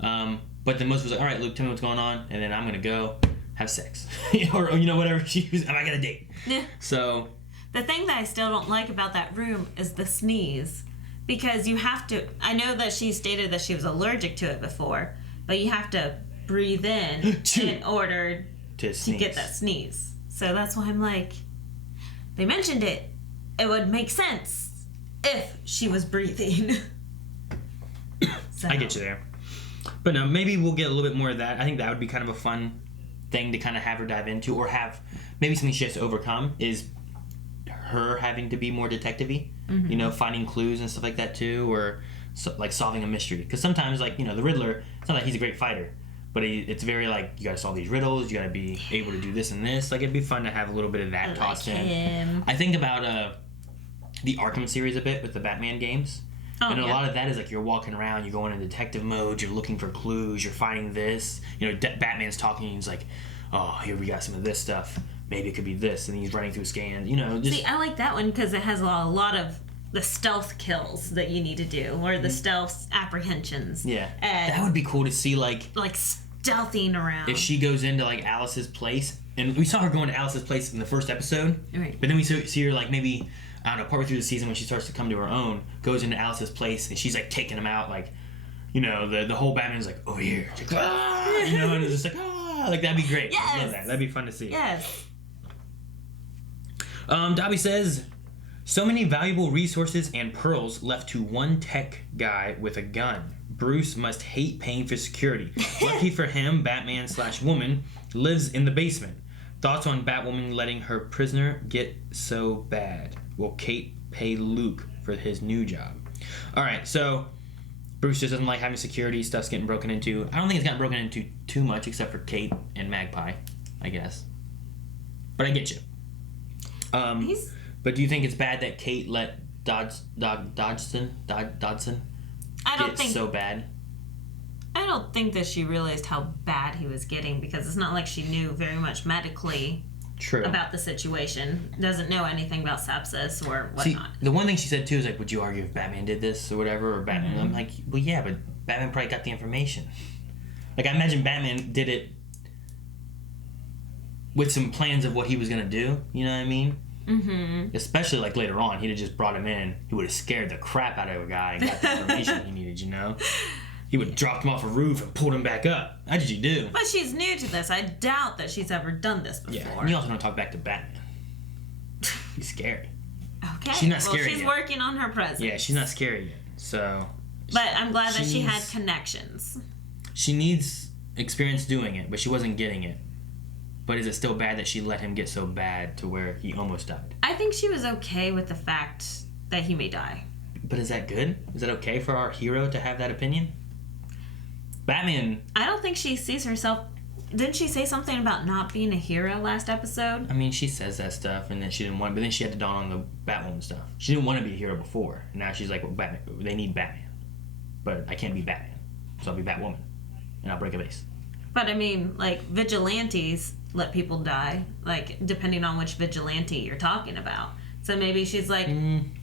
But then most was like, all right, Luke, tell me what's going on, and then I'm going to go have sex. or, you know, whatever she was, I got a date. Yeah. So. The thing that I still don't like about that room is the sneeze. Because you have to, I know that she stated that she was allergic to it before, but you have to breathe in in order to get that sneeze. So that's why I'm like, they mentioned it. It would make sense if she was breathing. So. I get you there. But no, maybe we'll get a little bit more of that. I think that would be kind of a fun thing to kind of have her dive into, or have maybe something she has to overcome is her having to be more detective-y. You know, finding clues and stuff like that too, or like solving a mystery. Because sometimes, like, you know, the Riddler, it's not like he's a great fighter, but it's very like, you gotta solve these riddles, you gotta be able to do this and this. Like, it'd be fun to have a little bit of that tossed in. I think about the Arkham series a bit with the Batman games. And a lot of that is like, you're walking around, you're going in detective mode, you're looking for clues, you're finding this. You know, Batman's talking, and he's like, oh, here we got some of this stuff. Maybe it could be this, and he's running through scans. You know, just... See, I like that one because it has a lot of the stealth kills that you need to do, or the stealth apprehensions. Yeah, and that would be cool to see, like stealthing around. If she goes into like Alice's place, and we saw her going to Alice's place in the first episode, right? But then we see her like maybe, I don't know, partway through the season when she starts to come to her own, goes into Alice's place, and she's like taking him out, like, you know, the whole Batman's like, over here, like, ah! You know, and it's just like, ah, like, that'd be great. Yes. I love that. That'd be fun to see. Yes. Dobby says, so many valuable resources and pearls left to one tech guy with a gun. Bruce must hate paying for security. Lucky for him, Batman/woman lives in the basement. Thoughts on Batwoman letting her prisoner get so bad? Will Kate pay Luke for his new job? Alright, so Bruce just doesn't like having security. Stuff's getting broken into. I don't think it's gotten broken into too much, except for Kate and Magpie, I guess. But I get you. But do you think it's bad that Kate let Dodson get so bad? I don't think that she realized how bad he was getting, because it's not like she knew very much medically True. about the situation. Doesn't know anything about sepsis or whatnot. See, the one thing she said too is like, would you argue if Batman did this or whatever, or Batman? Mm-hmm. I'm like, well, yeah, but Batman probably got the information. Like, I imagine Batman did it with some plans of what he was gonna do. You know what I mean? Mm-hmm. Especially like later on, he'd have just brought him in. He would have scared the crap out of a guy and got the information he needed. You know, he would have dropped him off a roof and pulled him back up. That's what you do. But she's new to this. I doubt that she's ever done this before. Yeah, and you also don't talk back to Batman. He's scary. Okay. She's not scary she's yet. working on her presence. Yeah, she's not scary yet. So. But I'm glad that she had needs- connections. She needs experience doing it, but she wasn't getting it. But is it still bad that she let him get so bad to where he almost died? I think she was okay with the fact that he may die. But is that good? Is that okay for our hero to have that opinion? Batman... I don't think she sees herself... Didn't she say something about not being a hero last episode? I mean, she says that stuff, and then she didn't want... But then she had to dawn on the Batwoman stuff. She didn't want to be a hero before. And now she's like, well, Batman, they need Batman. But I can't be Batman. So I'll be Batwoman. And I'll break a vase. But I mean, like, vigilantes let people die, like, depending on which vigilante you're talking about. So maybe she's like,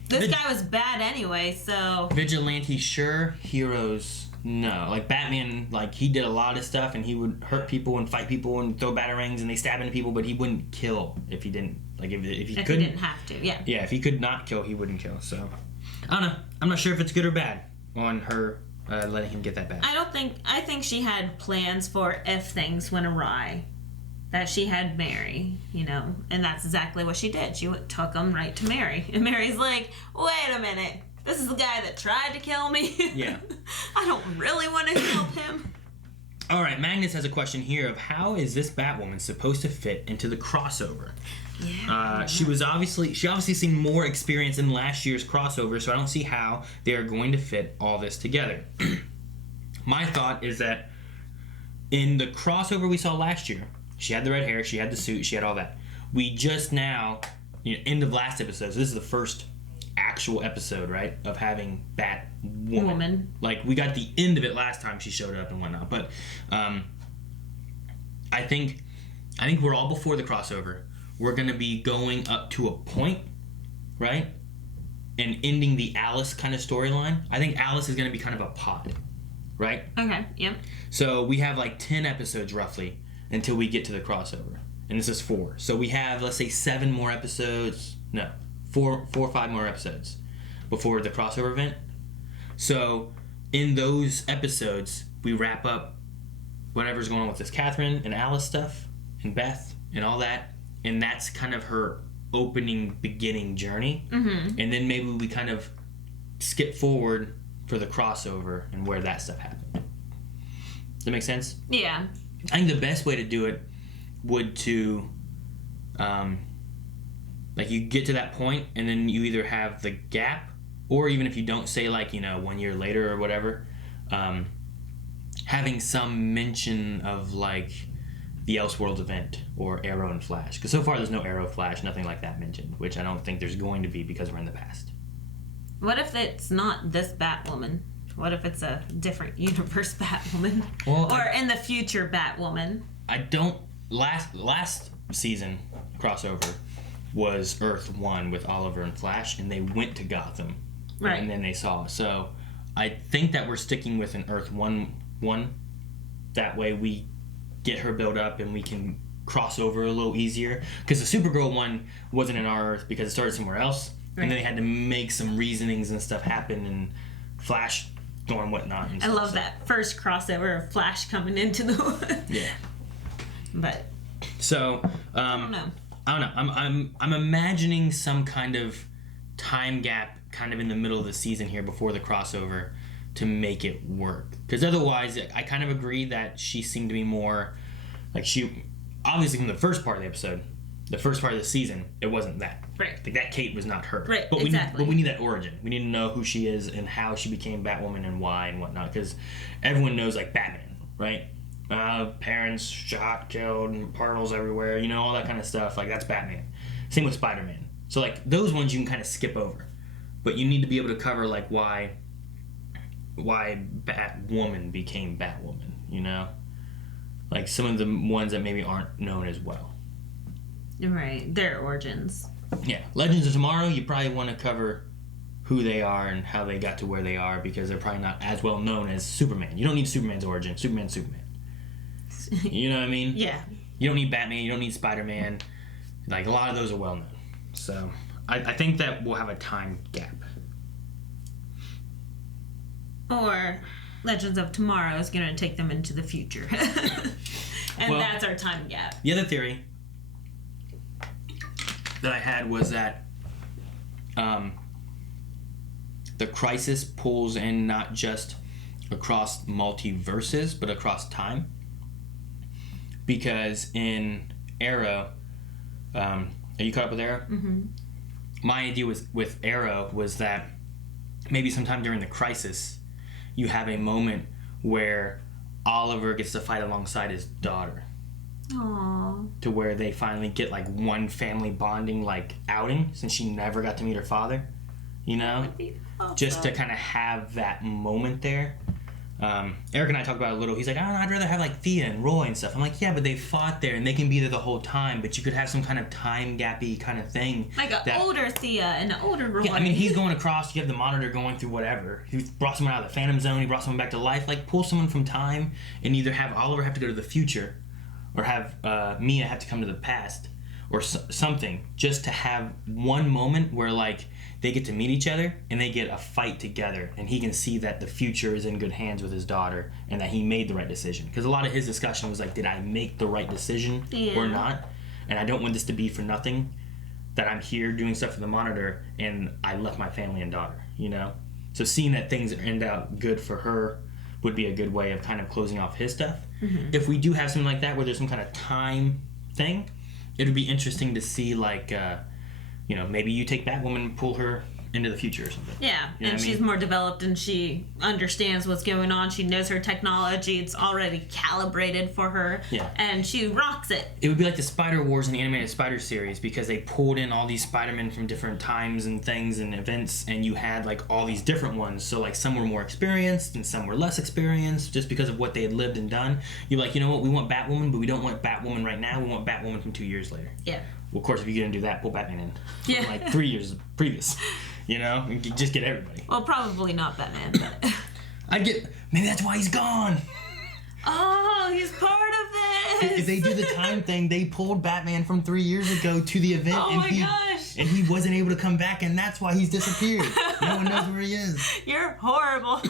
this guy was bad anyway, so... Vigilante, sure. Heroes, no. Like, Batman, like, he did a lot of stuff, and he would hurt people and fight people and throw batarangs, and they stab into people, but he wouldn't kill if he didn't. Like, if he couldn't... he didn't have to, yeah. Yeah, if he could not kill, he wouldn't kill, so... I don't know. I'm not sure if it's good or bad on her letting him get that bad. I think she had plans for if things went awry. That she had Mary, you know, and that's exactly what she did. She took him right to Mary. And Mary's like, wait a minute, this is the guy that tried to kill me? Yeah. I don't really want to help him. All right, Magnus has a question here of how is this Batwoman supposed to fit into the crossover? Yeah. She obviously seen more experience in last year's crossover, so I don't see how they are going to fit all this together. My thought is that in the crossover we saw last year, she had the red hair, she had the suit, she had all that. We just now, end of last episode, so this is the first actual episode, right, of having Batwoman. Like, we got the end of it last time she showed up and whatnot, but I think we're all before the crossover. We're going to be going up to a point, right, and ending the Alice kind of storyline. I think Alice is going to be kind of a pod, right? Okay, yep. So we have like 10 episodes roughly until we get to the crossover. And this is 4. So we have, let's say, 7 more episodes. No, 4 or 5 more episodes before the crossover event. So in those episodes, we wrap up whatever's going on with this Catherine and Alice stuff and Beth and all that. And that's kind of her beginning journey. Mm-hmm. And then maybe we kind of skip forward for the crossover and where that stuff happened. Does that make sense? Yeah. I think the best way to do it would to, like, you get to that point and then you either have the gap, or even if you don't say, like, 1 year later or whatever, having some mention of, like, the Elseworlds event or Arrow and Flash. Because so far there's no Arrow, Flash, nothing like that mentioned, which I don't think there's going to be because we're in the past. What if it's not this Batwoman? What if it's a different universe Batwoman? Well, or in the future Batwoman? I don't... Last season crossover was Earth 1 with Oliver and Flash, and they went to Gotham. Right. And then they saw. So I think that we're sticking with an Earth 1. That way we get her built up and we can cross over a little easier. Because the Supergirl one wasn't in our Earth because it started somewhere else. Right. And then they had to make some reasonings and stuff happen, and Flash going whatnot. And I love that first crossover of Flash coming into the yeah. But so I don't know. I'm imagining some kind of time gap kind of in the middle of the season here before the crossover to make it work. Because otherwise, I kind of agree that she seemed to be more like she obviously from the first part of the episode, the first part of the season, it wasn't that. Right. Like that Kate was not her. Right. But exactly. we need that origin. We need to know who she is and how she became Batwoman and why and whatnot. Because everyone knows like Batman, right? Parents shot, killed, particles everywhere, all that kind of stuff. Like that's Batman. Same with Spider-Man. So like those ones you can kind of skip over, but you need to be able to cover like why Batwoman became Batwoman. Like some of the ones that maybe aren't known as well. Right, their origins. Yeah, Legends of Tomorrow, you probably want to cover who they are and how they got to where they are because they're probably not as well known as Superman. You don't need Superman's origin. Superman's Superman. You know what I mean? Yeah. You don't need Batman. You don't need Spider-Man. Like, a lot of those are well known. So, I think that we'll have a time gap. Or Legends of Tomorrow is going to take them into the future. And that's our time gap. The other theory that I had was that the crisis pulls in not just across multiverses, but across time. Because in Arrow, are you caught up with Arrow? Mm-hmm. My idea with Arrow was that maybe sometime during the crisis, you have a moment where Oliver gets to fight alongside his daughter. Aww. To where they finally get like one family bonding like outing since she never got to meet her father. You know? That would be awesome. Just to kind of have that moment there. Eric and I talked about it a little. He's like, I'd rather have like Thea and Roy and stuff. I'm like, yeah, but they fought there and they can be there the whole time. But you could have some kind of time gappy kind of thing. Like an older Thea and an older Roy. Yeah, I mean, he's going across. You have the Monitor going through whatever. He brought someone out of the Phantom Zone. He brought someone back to life. Like, pull someone from time and either have Oliver have to go to the future or have Mia have to come to the past or something. Just to have one moment where, like, they get to meet each other and they get a fight together and he can see that the future is in good hands with his daughter and that he made the right decision. Because a lot of his discussion was like, did I make the right decision or not? And I don't want this to be for nothing, that I'm here doing stuff for the Monitor and I left my family and daughter, you know? So seeing that things end out good for her would be a good way of kind of closing off his stuff. Mm-hmm. If we do have something like that where there's some kind of time thing, it would be interesting to see, like, you know, maybe you take Batwoman and pull her into the future or something. Yeah, you know and she's more developed and she understands what's going on. She knows her technology. It's already calibrated for her. Yeah. And she rocks it. It would be like the Spider Wars in the animated Spider series because they pulled in all these Spider-Men from different times and things and events and you had like all these different ones. So like some were more experienced and some were less experienced just because of what they had lived and done. You're like, you know what, we want Batwoman, but we don't want Batwoman right now. We want Batwoman from 2 years later. Yeah. Well, of course, if you're going to do that, pull Batman in. Yeah. Like 3 years previous. You know? And just get everybody. Well, probably not Batman, but... Maybe that's why he's gone. Oh, he's part of this. If they do the time thing, they pulled Batman from 3 years ago to the event. Oh my gosh. And he wasn't able to come back, and that's why he's disappeared. No one knows where he is. You're horrible.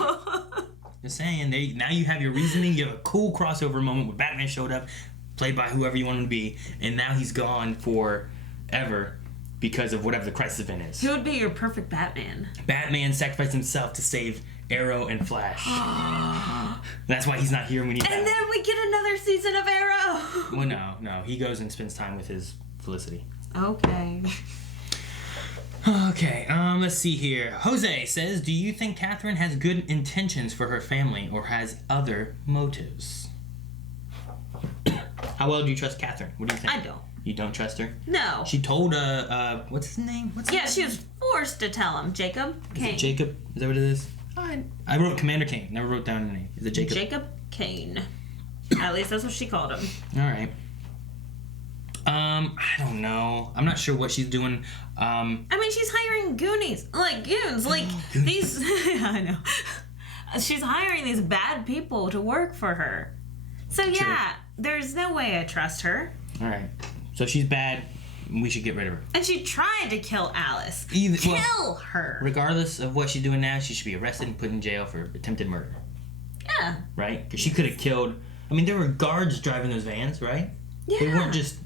Just saying, now you have your reasoning. You have a cool crossover moment where Batman showed up, played by whoever you want him to be, and now he's gone forever because of whatever the crisis event is. Who would be your perfect Batman? Batman sacrificed himself to save Arrow and Flash. That's why he's not here when we need And then we get another season of Arrow. Well, no. He goes and spends time with his Felicity. Okay. Okay, let's see here. Jose says, do you think Catherine has good intentions for her family or has other motives? How well do you trust Catherine? What do you think? I don't. You don't trust her? No. She told, what's his name? She was forced to tell him. Jacob Kane. Is it Jacob? Is that what it is? I wrote Commander Kane. Never wrote down the name. Is it Jacob? Jacob Kane. At least that's what she called him. All right. I don't know. I'm not sure what she's doing. I mean, she's hiring goons. Like, these... I know. She's hiring these bad people to work for her. So, yeah, there's no way I trust her. All right. So she's bad. We should get rid of her. And she tried to kill Alice. Kill her. Regardless of what she's doing now, she should be arrested and put in jail for attempted murder. Yeah. Right? Because she could have killed... I mean, there were guards driving those vans, right? Yeah. They weren't just,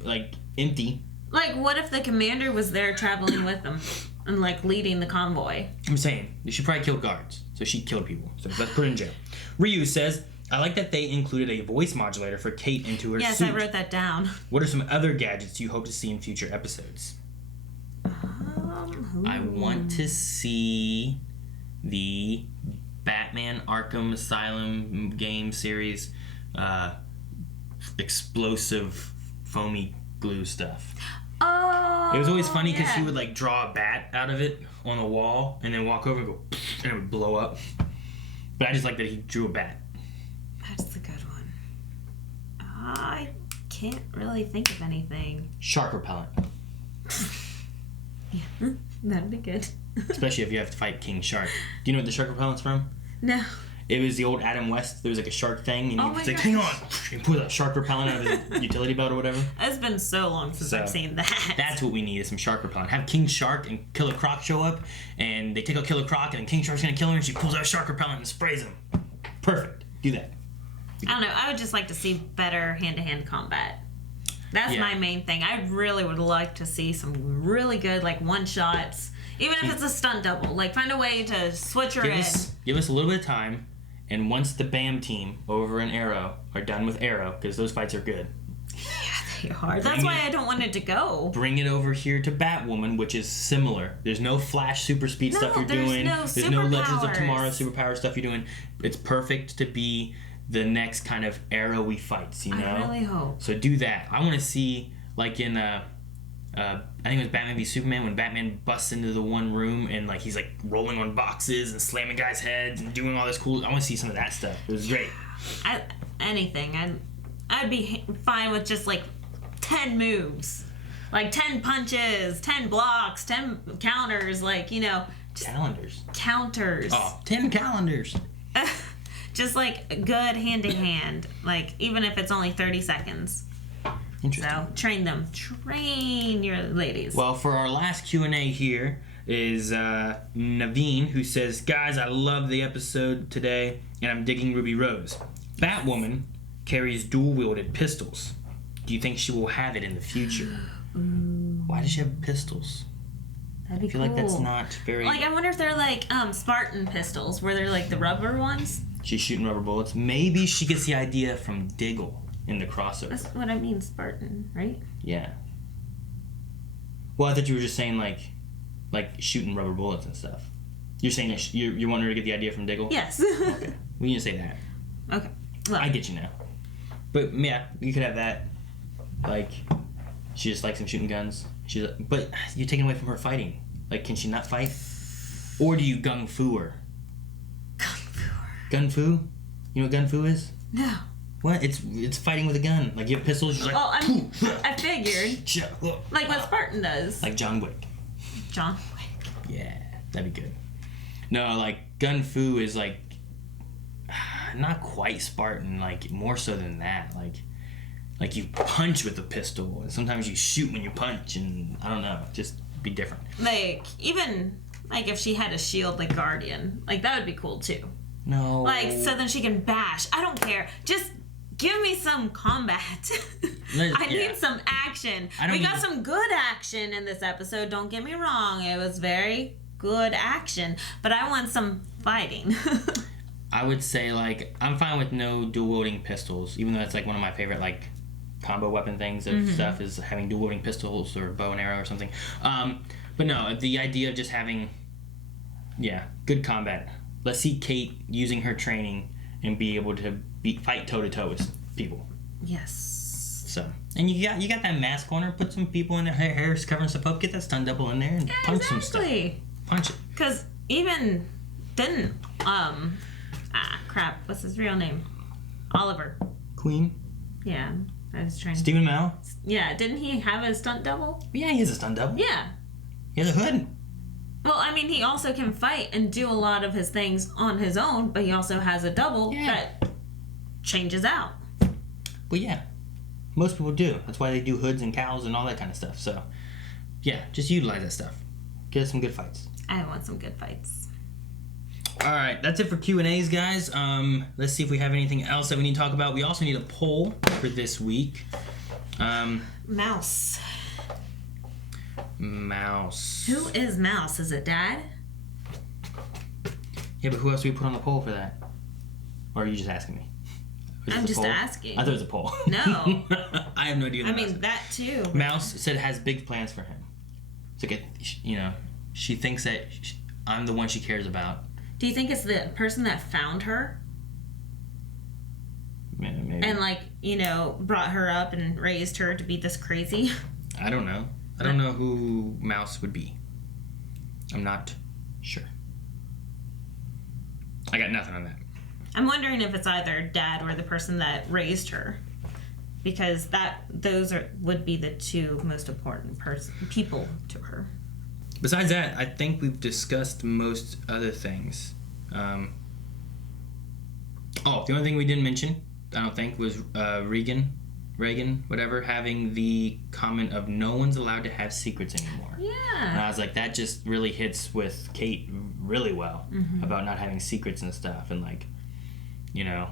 like, empty. Like, what if the commander was there traveling with them and, like, leading the convoy? I'm saying, she probably killed guards. So she killed people. So let's put her in jail. Ryu says... I like that they included a voice modulator for Kate into her suit. Yes, I wrote that down. What are some other gadgets you hope to see in future episodes? I want to see the Batman Arkham Asylum game series explosive foamy glue stuff. Oh, it was always funny because he would like draw a bat out of it on the wall and then walk over and go and it would blow up. But I just like that he drew a bat. That's a good one. I can't really think of anything. Shark repellent. Yeah, that'd be good. Especially if you have to fight King Shark. Do you know what the shark repellent's from? No. It was the old Adam West. There was like a shark thing, and Oh he's my like, gosh. hang on. He pulls out shark repellent out of his utility belt or whatever. It's been so long since I've seen that. That's what we need, is some shark repellent. Have King Shark and Killer Croc show up, and they take out Killer Croc, and then King Shark's gonna kill him, and she pulls out shark repellent and sprays him. Perfect. Do that. I don't know. I would just like to see better hand-to-hand combat. That's my main thing. I really would like to see some really good, like, one-shots. Even if it's a stunt double. Like, find a way to switch her in. Give us a little bit of time, and once the BAM team over in Arrow are done with Arrow, because those fights are good. They are. That's why I don't want it to go. Bring it over here to Batwoman, which is similar. There's no Flash super speed stuff you're doing. There's no Legends of Tomorrow superpower stuff you're doing. It's perfect to be the next kind of Arrow-y fights, you know? I really hope. So do that. I want to see, like in, I think it was Batman v Superman, when Batman busts into the one room and like he's like rolling on boxes and slamming guys' heads and doing all this cool. I want to see some of that stuff. It was great. Anything. I'd be fine with just like 10 moves, like 10 punches, 10 blocks, 10 counters, like, you know. Counters. Oh, 10 calendars. Just like good hand in hand, like even if it's only 30 seconds. Interesting. So train them. Train your ladies. Well, for our last Q&A here is Naveen, who says, guys, I love the episode today, and I'm digging Ruby Rose. Batwoman carries dual-wielded pistols. Do you think she will have it in the future? Why does she have pistols? That'd be I feel like that's not very... Like, I wonder if they're like Spartan pistols, where they're like the rubber ones. She's shooting rubber bullets. Maybe she gets the idea from Diggle in the crossover. That's what I mean, Spartan, right? Yeah. Well, I thought you were just saying like shooting rubber bullets and stuff. You're saying that you want her to get the idea from Diggle? Yes. Okay. We didn't say that. Okay. Well, I get you now. But yeah, you could have that. Like, she just likes him shooting guns. But you're taking away from her fighting. Like, can she not fight? Or do you gung fu her? Gun fu? You know what gun fu is? No. What? It's fighting with a gun. Like, you have pistols, you're like... Oh, I figured. Like what Spartan does. Like John Wick. John Wick. Yeah, that'd be good. No, like, gun fu is like... Not quite Spartan, like, more so than that. Like you punch with a pistol, and sometimes you shoot when you punch, and I don't know, just be different. Like, even, like, if she had a shield like Guardian, like, that would be cool, too. No. Like, so then she can bash. I don't care. Just give me some combat. I need some action. We got some good action in this episode, don't get me wrong. It was very good action, but I want some fighting. I would say, like, I'm fine with no dual-wielding pistols, even though that's, like, one of my favorite, like, combo weapon things of stuff is having dual-wielding pistols or bow and arrow or something. But no, the idea of just having, good combat. Let's see Kate using her training and be able to fight toe-to-toe with people. Yes. So, and you got that mask on her, put some people in their hair's covering stuff up, get that stunt double in there and punch some stuff. Punch it. Because even didn't, what's his real name? Oliver. Queen? Yeah, I was trying to... Stephen Mao? Yeah, didn't he have a stunt double? Yeah, he has a stunt double. Yeah. He has a hood. Well, I mean, he also can fight and do a lot of his things on his own, but he also has a double that changes out. Well, yeah. Most people do. That's why they do hoods and cows and all that kind of stuff. So, yeah, just utilize that stuff. Get us some good fights. I want some good fights. All right, that's it for Q&As, guys. Let's see if we have anything else that we need to talk about. We also need a poll for this week. Mouse. Mouse. Who is Mouse? Is it Dad? Yeah, but who else do we put on the poll for that? Or are you just asking me? I'm just asking. I thought it was a poll. No. I have no idea. I mean, that too. Mouse said has big plans for him. It's like, she thinks that I'm the one she cares about. Do you think it's the person that found her? Maybe. And, brought her up and raised her to be this crazy? I don't know. I don't know who Mouse would be. I'm not sure. I got nothing on that. I'm wondering if it's either Dad or the person that raised her. because those would be the two most important people to her. Besides that, I think we've discussed most other things. The only thing we didn't mention, I don't think, was Reagan, whatever, having the comment of no one's allowed to have secrets anymore. Yeah. And I was like, that just really hits with Kate really well about not having secrets and stuff, and like, you know,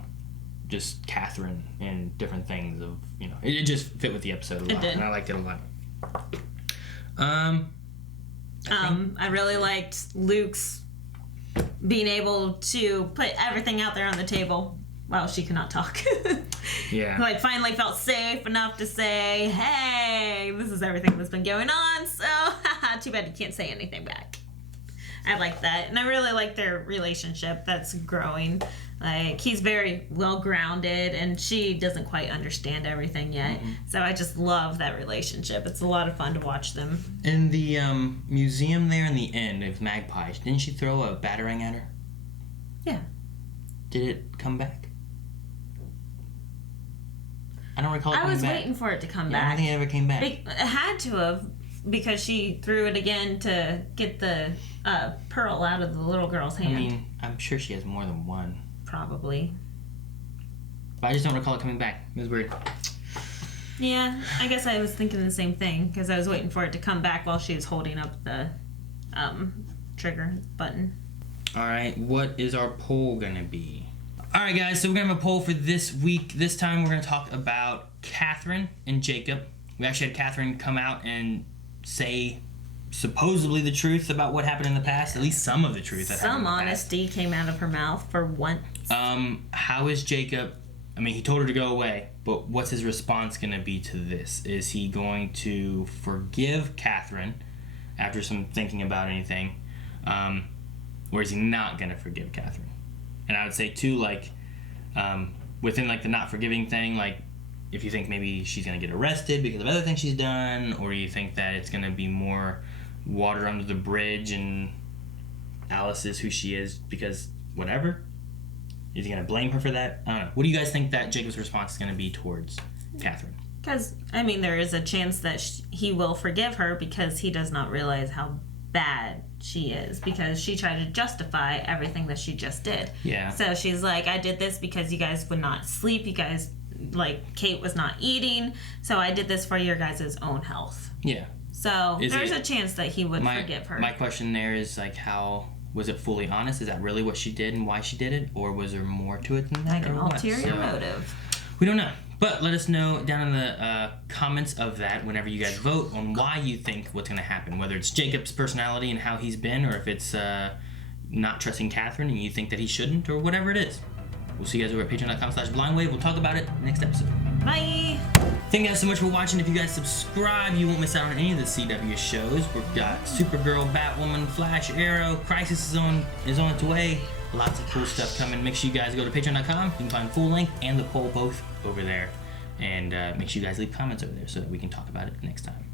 just Catherine and different things of, you know, it just fit with the episode a lot, and I liked it a lot. I really liked Luke's being able to put everything out there on the table while she could not talk. Yeah. Like, finally felt safe enough to say, hey, this is everything that's been going on, so too bad you can't say anything back. I like that. And I really like their relationship that's growing. Like, he's very well grounded, and she doesn't quite understand everything yet. So I just love that relationship. It's a lot of fun to watch them. In the museum there in the end of Magpie, didn't she throw a batarang at her? Yeah. Did it come back? I don't recall it I coming was back. waiting for it to come Yeah, I back. don't think it ever came back. It had to have, because she threw it again to get the pearl out of the little girl's hand. I mean, I'm sure she has more than one. Probably. But I just don't recall it coming back. It was weird. Yeah, I guess I was thinking the same thing, because I was waiting for it to come back while she was holding up the trigger button. Alright, what is our poll gonna be? Alright guys, so we're gonna have a poll for this week. This time we're gonna talk about Catherine and Jacob. We actually had Catherine come out and say supposedly the truth about what happened in the past, at least some of the truth. Some honesty came out of her mouth for once. How is Jacob, I mean, he told her to go away, but what's his response going to be to this? Is he going to forgive Catherine after some thinking about anything, or is he not going to forgive Catherine? And I would say too, like, within like the not forgiving thing, like, if you think maybe she's going to get arrested because of other things she's done, or you think that it's going to be more water under the bridge and Alice is who she is because whatever? Is he going to blame her for that? I don't know. What do you guys think that Jacob's response is going to be towards Catherine? Because, I mean, there is a chance that he will forgive her because he does not realize how bad she is, because she tried to justify everything that she just did. Yeah. So she's like, I did this because you guys would not sleep. You guys, like, Kate was not eating. So I did this for your guys' own health. Yeah. So there's a chance that he would forgive her. My question there is, like, how... Was it fully honest? Is that really what she did and why she did it? Or was there more to it than that? Like an ulterior motive. We don't know. But let us know down in the comments of that whenever you guys vote on why you think what's going to happen. Whether it's Jacob's personality and how he's been, or if it's not trusting Catherine and you think that he shouldn't, or whatever it is. We'll see you guys over at patreon.com/blindwave. We'll talk about it next episode. Bye! Thank you guys so much for watching. If you guys subscribe, you won't miss out on any of the CW shows. We've got Supergirl, Batwoman, Flash, Arrow, Crisis is on its way. Lots of cool stuff coming. Make sure you guys go to patreon.com. You can find full length and the poll both over there. And make sure you guys leave comments over there so that we can talk about it next time.